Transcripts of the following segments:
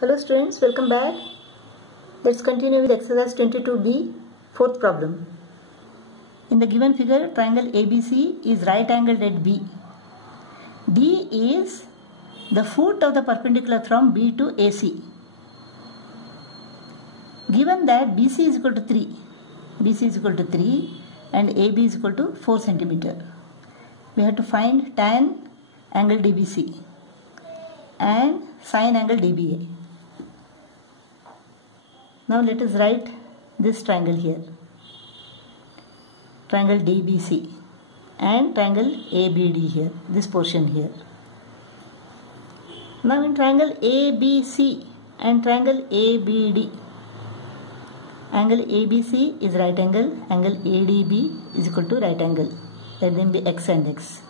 Hello students, welcome back. Let's continue with exercise 22b, fourth problem. In the given figure, triangle ABC is right angled at B. D is the foot of the perpendicular from B to AC. Given that BC is equal to 3, and AB is equal to 4 cm. We have to find tan angle DBC and sine angle DBA. Now let us write this triangle here, triangle DBC, and triangle ABD here, this portion here. Now in triangle ABC and triangle ABD, angle ABC is right angle, angle ADB is equal to right angle. Let them be X and X.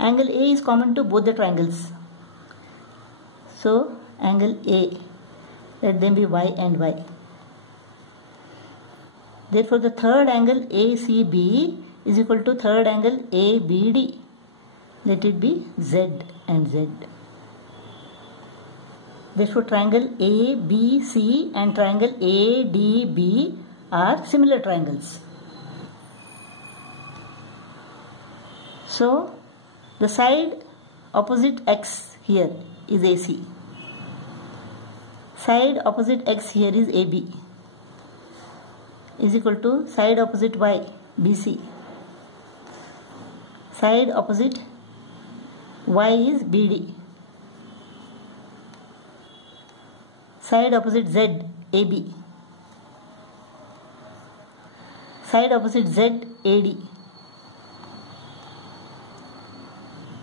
Angle A is common to both the triangles. So angle A, let them be Y and Y. Therefore the third angle ACB is equal to third angle ABD. Let it be Z and Z. Therefore triangle ABC and triangle ADB are similar triangles. So the side opposite X here is AC. Side opposite X here is AB is equal to side opposite Y, BC. Side opposite Y is BD. Side opposite Z, AB. Side opposite Z, AD.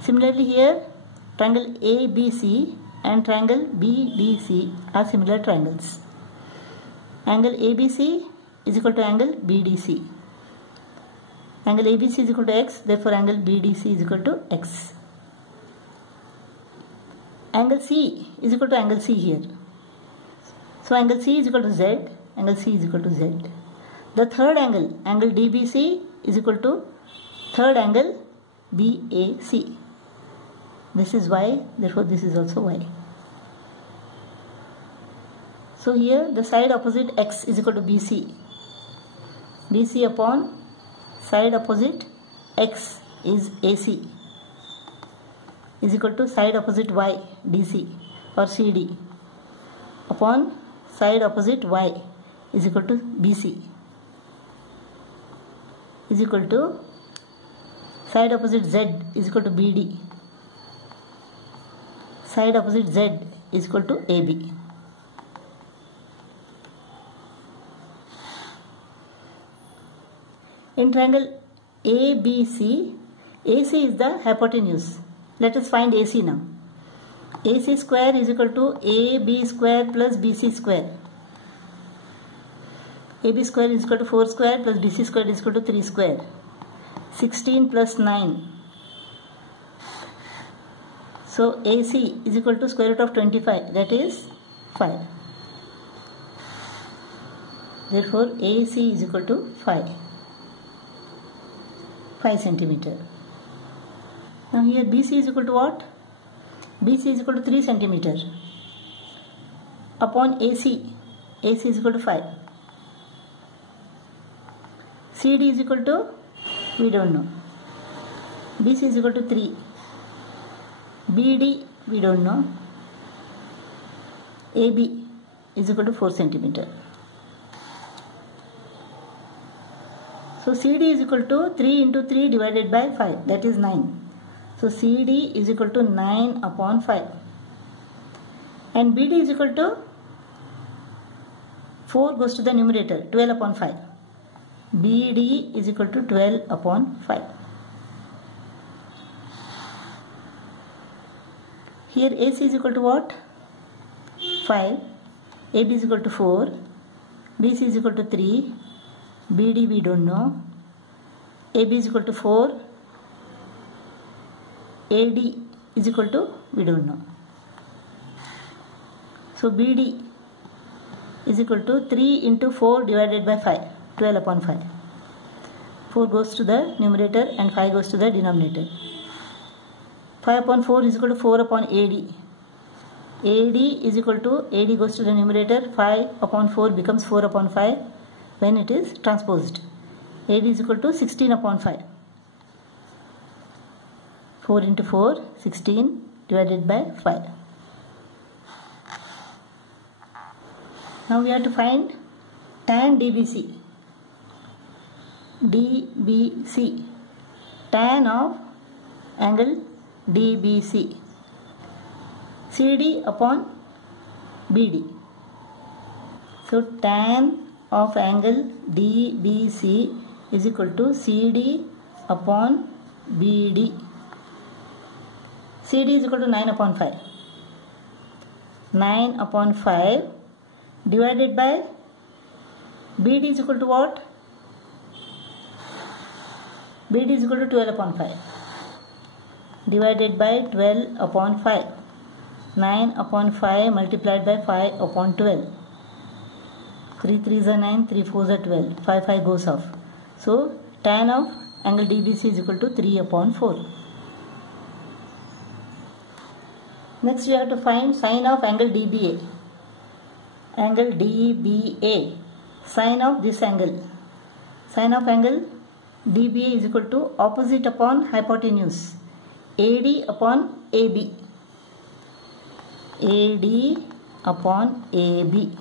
Similarly here, triangle ABC and triangle BDC are similar triangles. Angle ABC is equal to angle BDC. Angle ABC is equal to X, therefore angle BDC is equal to X. Angle C is equal to angle C here. So angle C is equal to Z, angle C is equal to Z. The third angle, angle DBC is equal to third angle BAC. This is Y, therefore this is also Y. So here the side opposite X is equal to BC. BC upon side opposite X is AC is equal to side opposite Y, DC or CD upon side opposite Y is equal to BC is equal to side opposite Z is equal to BD. Side opposite Z is equal to AB. In triangle ABC, AC is the hypotenuse. Let us find AC now. AC square is equal to AB square plus BC square. AB square is equal to 4 square plus BC square is equal to 3 square. 16 plus 9. So AC is equal to square root of 25, that is 5. Therefore AC is equal to 5 cm. Now here BC is equal to what? BC is equal to 3 cm. Upon AC, AC is equal to 5. CD is equal to, we don't know. BC is equal to 3. BD we don't know. AB is equal to 4 cm. So CD is equal to 3 into 3 divided by 5, that is 9. So CD is equal to 9 upon 5. And BD is equal to 4 goes to the numerator, 12 upon 5. BD is equal to 12 upon 5. Here AC is equal to what? 5. AB is equal to 4. BC is equal to 3. BD we don't know. AB is equal to 4. AD is equal to, we don't know. So BD is equal to 3 into 4 divided by 5. 12 upon 5. 4 goes to the numerator and 5 goes to the denominator. 5 upon 4 is equal to 4 upon AD. AD is equal to, AD goes to the numerator, 5 upon 4 becomes 4 upon 5 when it is transposed. AD is equal to 16 upon 5. 4 into 4, 16 divided by 5. Now we have to find tan DBC. DBC. Tan of angle DBC. CD upon BD. So tan of angle DBC is equal to CD upon BD. CD is equal to 9 upon 5. 9 upon 5 divided by BD is equal to what? BD is equal to 12 upon 5. Divided by 12 upon 5. 9 upon 5 multiplied by 5 upon 12. 3 3s are 9, 3 4s are 12. 5 5 goes off. So tan of angle DBC is equal to 3 upon 4. Next we have to find sine of angle DBA. Angle DBA. Sine of this angle. Sine of angle DBA is equal to opposite upon hypotenuse. AD upon AB. AD upon AB.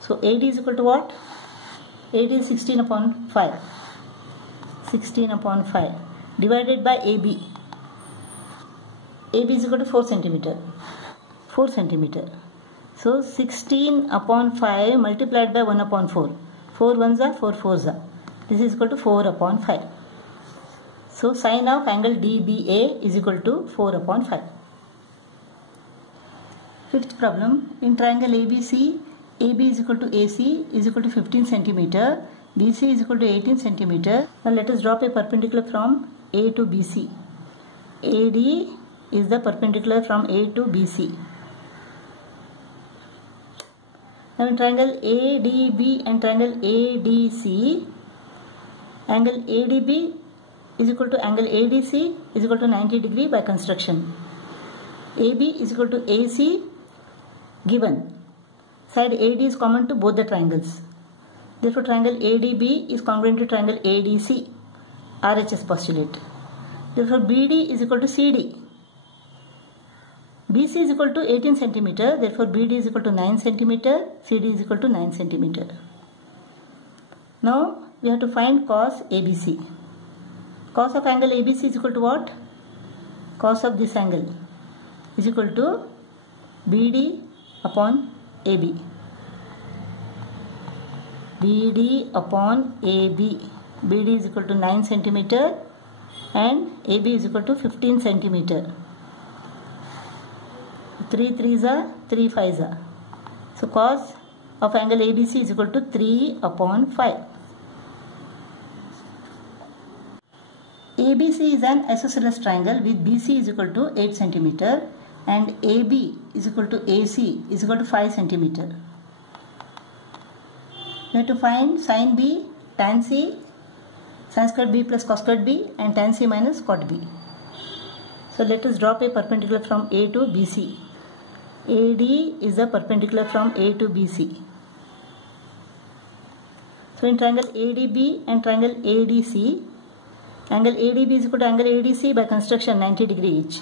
So AD is equal to what? AD is 16 upon 5. 16 upon 5 divided by AB. AB is equal to 4 centimeter. 4 centimeter. So 16 upon 5 multiplied by 1 upon 4. 4 ones are 4 fours are. This is equal to 4 upon 5. So sine of angle DBA is equal to 4 upon 5. Fifth problem. In triangle ABC, AB is equal to AC is equal to 15 centimeter. BC is equal to 18 centimeter. Now let us drop a perpendicular from A to BC. AD is the perpendicular from A to BC. Now in triangle ADB and triangle ADC, angle ADB is equal to angle ADC is equal to 90 degree by construction. AB is equal to AC given. Side AD is common to both the triangles. Therefore triangle ADB is congruent to triangle ADC. RHS postulate. Therefore BD is equal to CD. BC is equal to 18 centimeter. Therefore BD is equal to 9 centimeter. CD is equal to 9 centimeter. Now we have to find cos ABC. Cos of angle ABC is equal to what? Cos of this angle is equal to BD upon AB. BD upon AB. BD is equal to 9 centimeter and AB is equal to 15 centimeter. 3 3s are 3 5s are. So cos of angle ABC is equal to 3 upon 5. ABC is an isosceles triangle with BC is equal to 8 centimeter and AB is equal to AC is equal to 5 centimeter. We have to find sin B, tan C, sin squared B plus cos squared B and tan C minus cot B. So let us drop a perpendicular from A to BC. AD is the perpendicular from A to BC. So in triangle ADB and triangle ADC, angle ADB is equal to angle ADC by construction 90 degree each.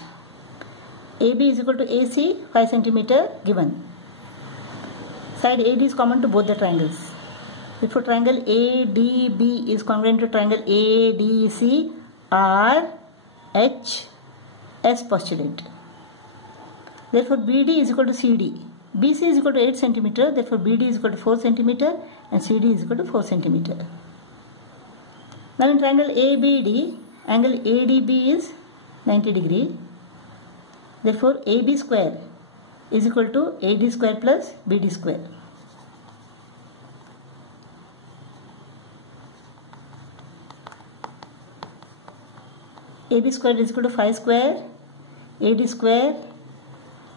AB is equal to AC 5 centimeter given. Side AD is common to both the triangles. Therefore triangle ADB is congruent to triangle ADC RHS postulate. Therefore BD is equal to CD. BC is equal to 8 centimeter. Therefore BD is equal to 4 centimeter and CD is equal to 4 centimeter. Now in triangle ABD, angle ADB is 90 degree. Therefore AB square is equal to AD square plus BD square. AB square is equal to 5 square, AD square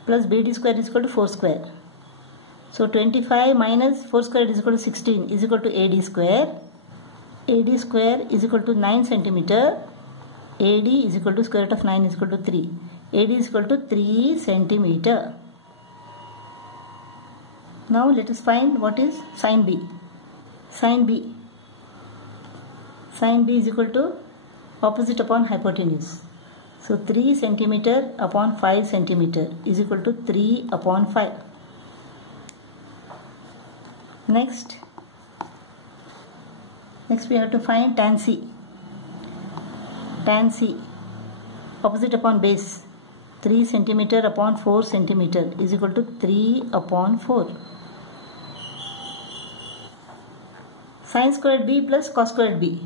plus BD square is equal to 4 square. So 25 minus 4 square is equal to 16 is equal to AD square. AD square is equal to 9 centimeter AD is equal to square root of 9 is equal to 3. AD is equal to 3 centimeter. Now let us find what is sin B. Sin B. Sin B is equal to opposite upon hypotenuse. So 3 centimeter upon 5 centimeter is equal to 3 upon 5. Next we have to find tan C. Tan C, opposite upon base, 3 centimeter upon 4 centimeter is equal to 3 upon 4. Sin squared B plus cos squared B.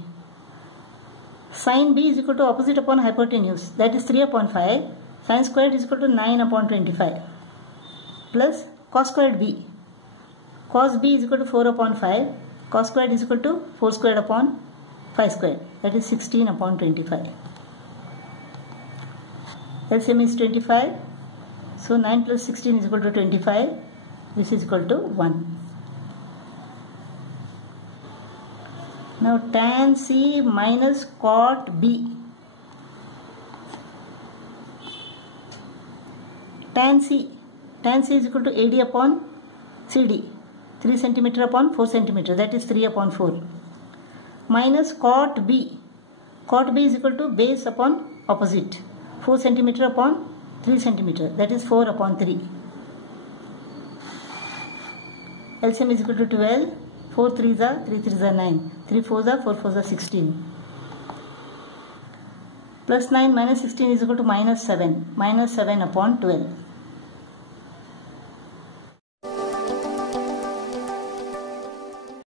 Sin B is equal to opposite upon hypotenuse, that is 3 upon 5. Sin squared is equal to 9 upon 25 plus cos squared B. Cos B is equal to 4 upon 5. Cos squared is equal to 4 squared upon 5 squared, that is 16 upon 25. LCM is 25. So 9 plus 16 is equal to 25. This is equal to 1. Now tan C minus cot B. Tan C is equal to AD upon CD. 3 centimeter upon 4 centimeter, that is 3 upon 4. Minus cot B. Cot B is equal to base upon opposite. 4 centimeter upon 3 centimeter, that is 4 upon 3. LCM is equal to 12. 4 3s are 3 3s are 9. 3 4s are 4 4s are 16. Plus 9 minus 16 is equal to minus 7. Minus 7 upon 12.